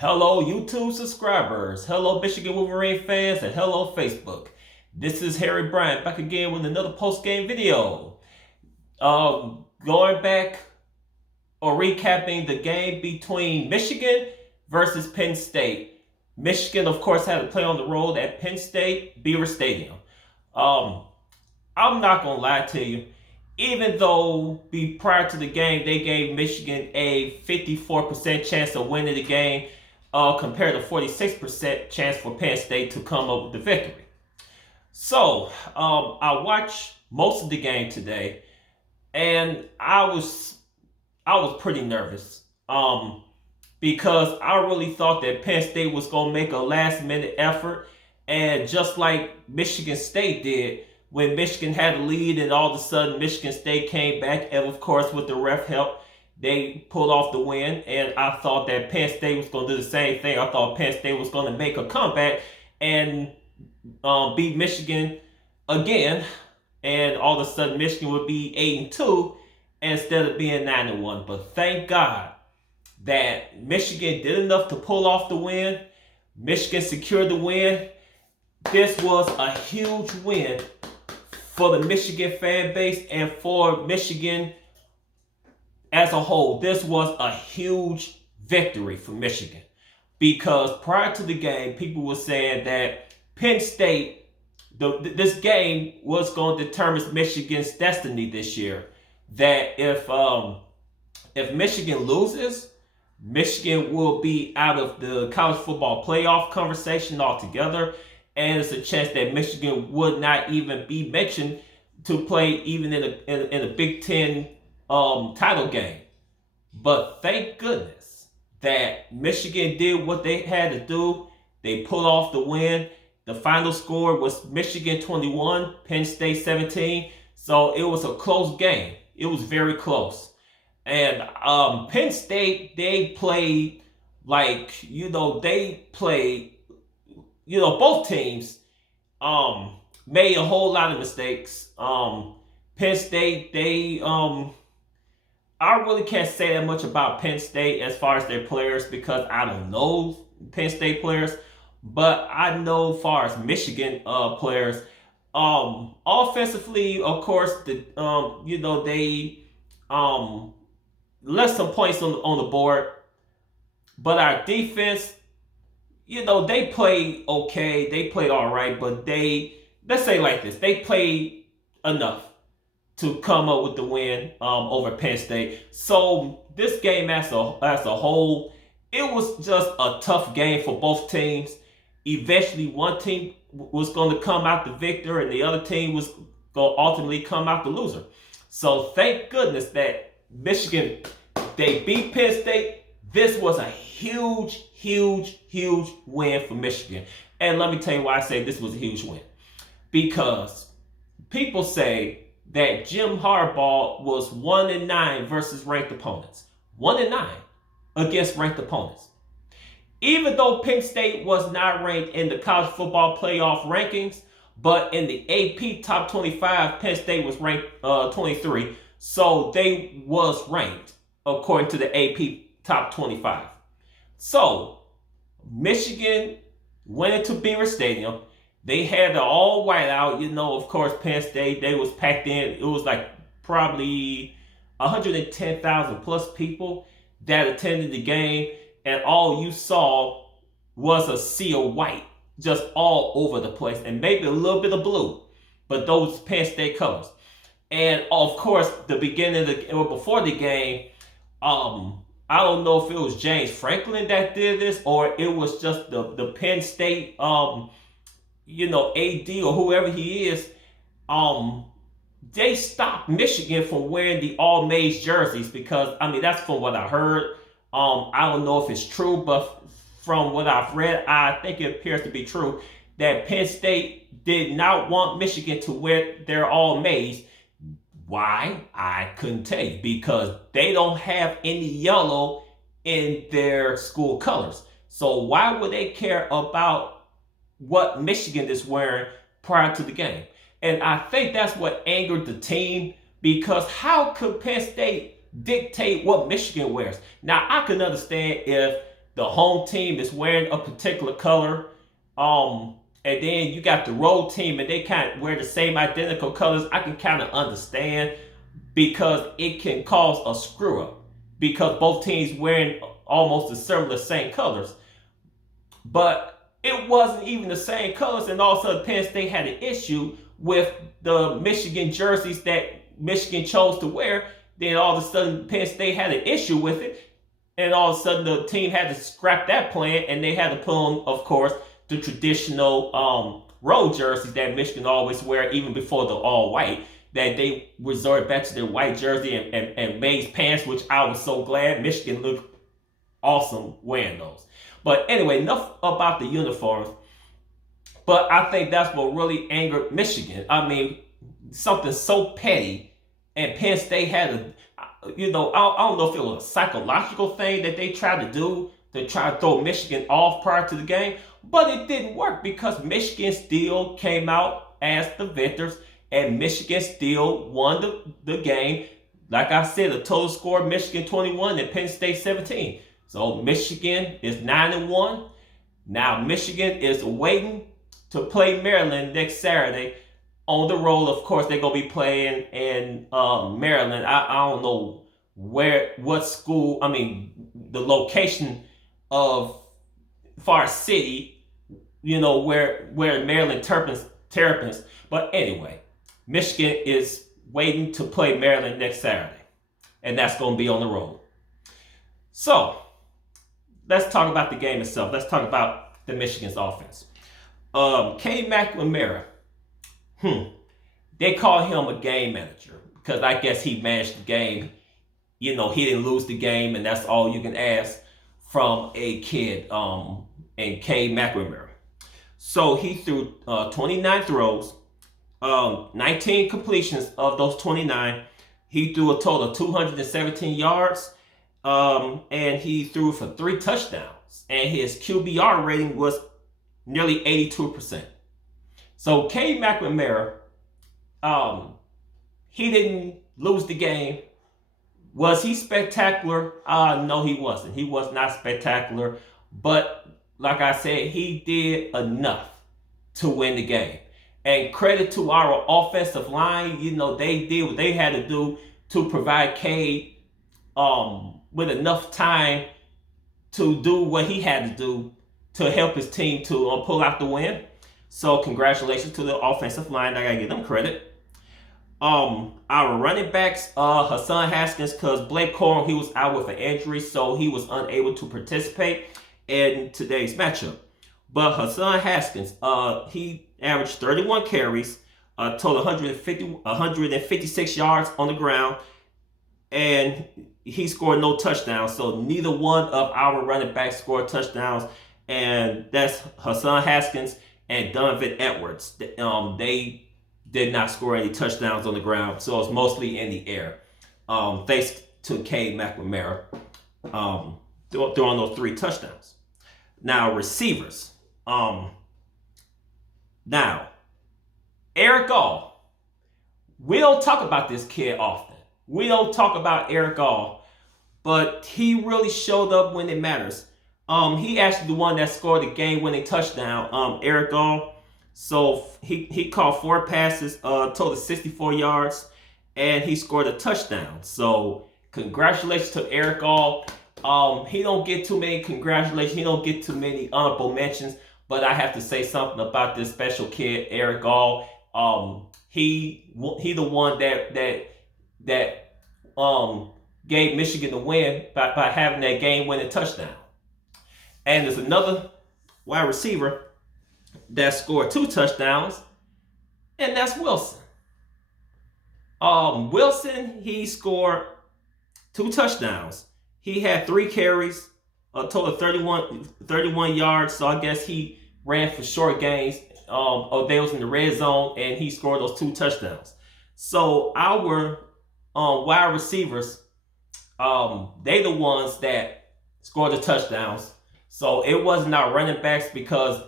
Hello, YouTube subscribers. Hello, Michigan Wolverine fans, and hello, Facebook. This is Harry Bryant back again with another post-game video. Going back or recapping the game between Michigan versus Penn State. Michigan, of course, had to play on the road at Penn State Beaver Stadium. I'm not gonna lie to you. Even though prior to the game they gave Michigan a 54% chance of winning the game, compared to 46% chance for Penn State to come up with the victory. So I watched most of the game today, and I was pretty nervous because I really thought that Penn State was gonna make a last minute effort, and just like Michigan State did when Michigan had a lead, and all of a sudden Michigan State came back, and of course with the ref help, they pulled off the win. And I thought that Penn State was going to do the same thing. I thought Penn State was going to make a comeback and beat Michigan again, and all of a sudden Michigan would be 8-2 instead of being 9-1. But thank God that Michigan did enough to pull off the win. Michigan secured the win. This was a huge win for the Michigan fan base and for Michigan as a whole. This was a huge victory for Michigan, because prior to the game, people were saying that Penn State, this game was going to determine Michigan's destiny this year. That if Michigan loses, Michigan will be out of the college football playoff conversation altogether, and it's a chance that Michigan would not even be mentioned to play even in a Big Ten title game. But thank goodness that Michigan did what they had to do. They pulled off the win. The final score was Michigan 21, Penn State 17. So it was a close game. It was very close. And Penn State, they played both teams made a whole lot of mistakes. Penn State, I really can't say that much about Penn State as far as their players, because I don't know Penn State players, but I know as far as Michigan players, offensively, of course, they left some points on the board, but our defense, they played okay, they played all right, but let's say like this, they played enough to come up with the win over Penn State. So this game as a whole, it was just a tough game for both teams. Eventually, one team was going to come out the victor, and the other team was going to ultimately come out the loser. So thank goodness that Michigan, they beat Penn State. This was a huge, huge, huge win for Michigan. And let me tell you why I say this was a huge win. Because people say that Jim Harbaugh was 1-9 versus ranked opponents. 1-9 against ranked opponents. Even though Penn State was not ranked in the college football playoff rankings, but in the AP top 25, Penn State was ranked 23. So they was ranked according to the AP top 25. So Michigan went into Beaver Stadium. They had the all white out. Of course, Penn State, they was packed in. It was like probably 110,000 plus people that attended the game, and all you saw was a sea of white just all over the place, and maybe a little bit of blue, but those Penn State colors. And of course, the beginning of before the game, I don't know if it was James Franklin that did this, or it was just the Penn State AD or whoever he is, they stopped Michigan from wearing the all maize jerseys, because that's from what I heard. I don't know if it's true, but from what I've read, I think it appears to be true that Penn State did not want Michigan to wear their all maize. Why? I couldn't tell you, because they don't have any yellow in their school colors. So why would they care about what Michigan is wearing prior to the game? And I think that's what angered the team, because how could Penn State dictate what Michigan wears? Now, I can understand if the home team is wearing a particular color, and then you got the road team and they kind of wear the same identical colors, I can kind of understand because it can cause a screw up because both teams wearing almost the similar same colors. But it wasn't even the same colors, and all of a sudden Penn State had an issue with the Michigan jerseys that Michigan chose to wear. Then all of a sudden Penn State had an issue with it, and all of a sudden the team had to scrap that plan, and they had to put on, of course, the traditional road jerseys that Michigan always wear, even before the all white. That they resorted back to their white jersey and made pants, which I was so glad. Michigan looked awesome wearing those. But anyway, enough about the uniforms. But I think that's what really angered Michigan. I mean, something so petty, and Penn State had a, I don't know if it was a psychological thing that they tried to do to try to throw Michigan off prior to the game, but it didn't work because Michigan still came out as the victors, and Michigan still won the game. Like I said, the total score, Michigan 21 and Penn State 17. So Michigan is 9-1. Now Michigan is waiting to play Maryland next Saturday on the road. Of course, they're gonna be playing in Maryland. I don't know what school. I mean, the location of far city. Where Maryland Terrapins. But anyway, Michigan is waiting to play Maryland next Saturday, and that's gonna be on the road. So let's talk about the game itself. Let's talk about the Michigan's offense. K. McNamara, they call him a game manager because I guess he managed the game. He didn't lose the game, and that's all you can ask from a kid, and K. McNamara. So he threw 29 throws, 19 completions of those 29. He threw a total of 217 yards. And he threw for 3 touchdowns, and his QBR rating was nearly 82%. So K. McNamara, he didn't lose the game. Was he spectacular? No, he wasn't. He was not spectacular, but like I said, he did enough to win the game. And credit to our offensive line, they did what they had to do to provide K with enough time to do what he had to do to help his team to pull out the win. So congratulations to the offensive line. I gotta give them credit. Our running backs, Hassan Haskins, because Blake Corum, he was out with an injury, so he was unable to participate in today's matchup. But Hassan Haskins, he averaged 31 carries, a total 156 yards on the ground, and he scored no touchdowns. So neither one of our running backs scored touchdowns, and that's Hassan Haskins and Donovan Edwards. They did not score any touchdowns on the ground, so it's mostly in the air. Thanks to K. McNamara throwing those 3 touchdowns. Now receivers. Now Eric Gall. We don't talk about this kid often. We don't talk about Eric Gall, but he really showed up when it matters. He actually the one that scored the game-winning touchdown, Eric Gall. So he caught 4 passes, total 64 yards, and he scored a touchdown. So congratulations to Eric Gall. He don't get too many congratulations. He don't get too many honorable mentions, but I have to say something about this special kid, Eric Gall. He the one that gave Michigan the win by having that game-winning touchdown. And there's another wide receiver that scored 2 touchdowns, and that's Wilson. Wilson, he scored 2 touchdowns. He had 3 carries, a total of 31 yards, so I guess he ran for short gains. They was in the red zone, and he scored those 2 touchdowns. So our wide receivers, they the ones that scored the touchdowns. So it wasn't our running backs because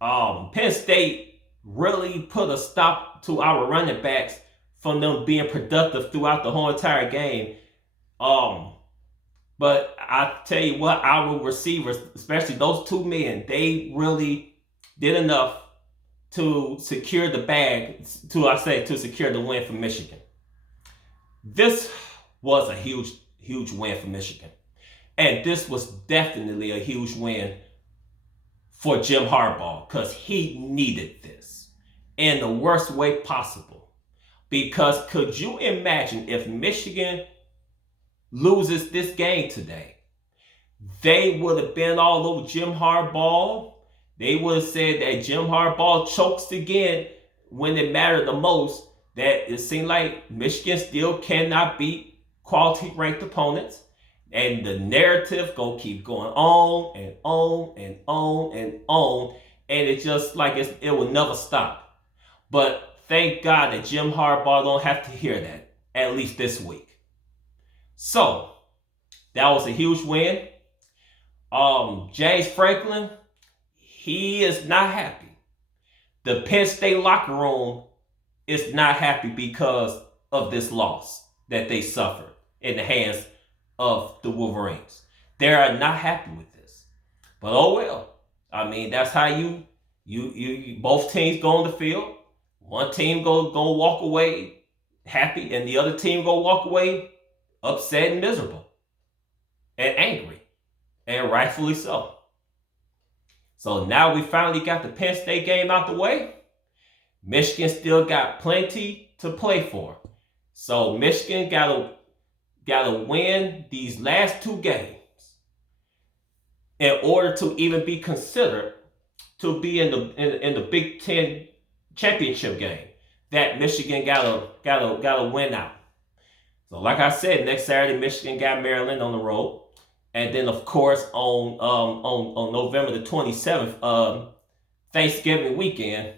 Penn State really put a stop to our running backs from them being productive throughout the whole entire game. But I tell you what, our receivers, especially those two men, they really did enough to secure the bag, to secure the win for Michigan. This was a huge win for Michigan. And this was definitely a huge win for Jim Harbaugh because he needed this in the worst way possible. Because could you imagine if Michigan loses this game today? They would have been all over Jim Harbaugh. They would have said that Jim Harbaugh chokes again when it mattered the most. That it seemed like Michigan still cannot beat quality ranked opponents. And the narrative gonna keep going on and on and on and on. And it's just like it will never stop. But thank God that Jim Harbaugh don't have to hear that, at least this week. So, that was a huge win. James Franklin, he is not happy. The Penn State locker room is not happy because of this loss that they suffered in the hands of the Wolverines. They are not happy with this. But oh well. I mean, that's how you both teams go on the field. One team go walk away happy, and the other team go walk away upset and miserable and angry, and rightfully so. So now we finally got the Penn State game out the way. Michigan still got plenty to play for. So Michigan gotta win these last two games in order to even be considered to be in the Big Ten championship game. That Michigan gotta win out. So like I said, next Saturday Michigan got Maryland on the road. And then, of course, on November the 27th, Thanksgiving weekend,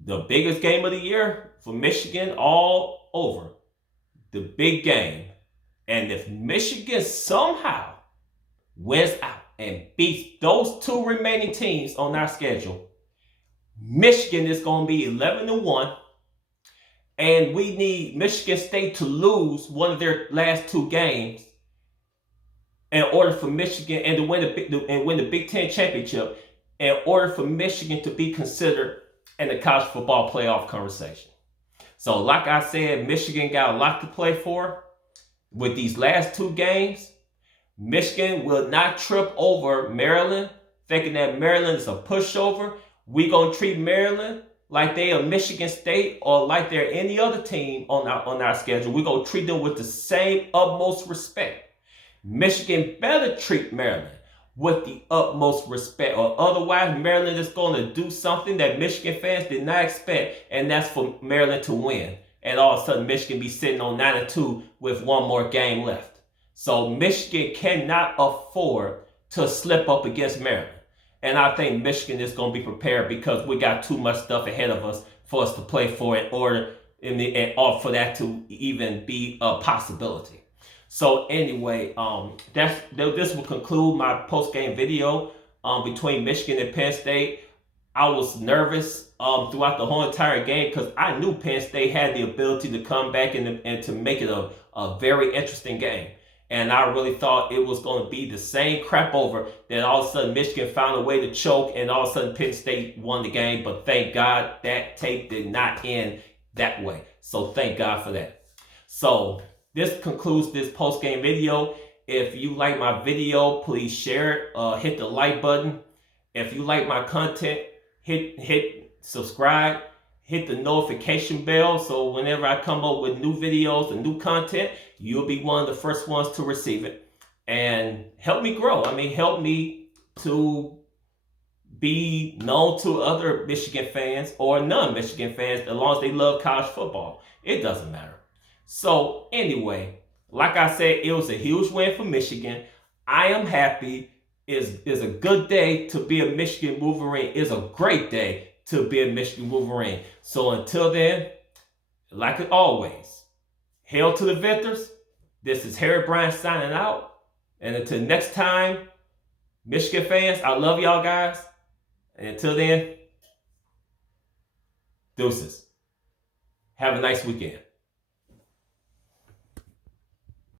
the biggest game of the year for Michigan all over, the big game. And if Michigan somehow wins out and beats those two remaining teams on our schedule, Michigan is going to be 11-1. And we need Michigan State to lose one of their last two games in order for Michigan and to win the Big Ten championship, in order for Michigan to be considered in the college football playoff conversation. So like I said, Michigan got a lot to play for. With these last two games, Michigan will not trip over Maryland, thinking that Maryland is a pushover. We're going to treat Maryland like they are Michigan State or like they're any other team on our schedule. We're going to treat them with the same utmost respect. Michigan better treat Maryland with the utmost respect, or otherwise Maryland is going to do something that Michigan fans did not expect, and that's for Maryland to win. And all of a sudden Michigan be sitting on 9-2 with one more game left. So Michigan cannot afford to slip up against Maryland. And I think Michigan is going to be prepared because we got too much stuff ahead of us for us to play for in order for that to even be a possibility. So anyway, this will conclude my post-game video between Michigan and Penn State. I was nervous throughout the whole entire game because I knew Penn State had the ability to come back and to make it a very interesting game. And I really thought it was going to be the same crap over that all of a sudden Michigan found a way to choke and all of a sudden Penn State won the game. But thank God that tape did not end that way. So thank God for that. So this concludes this post-game video. If you like my video, please share it. Hit the like button. If you like my content, hit subscribe. Hit the notification bell so whenever I come up with new videos and new content, you'll be one of the first ones to receive it. And help me grow. I mean, help me to be known to other Michigan fans or non-Michigan fans as long as they love college football. It doesn't matter. So anyway, like I said, it was a huge win for Michigan. I am happy. It's a good day to be a Michigan Wolverine. It's a great day to be a Michigan Wolverine. So until then, like always, hail to the victors. This is Harry Bryant signing out. And until next time, Michigan fans, I love y'all guys. And until then, deuces. Have a nice weekend.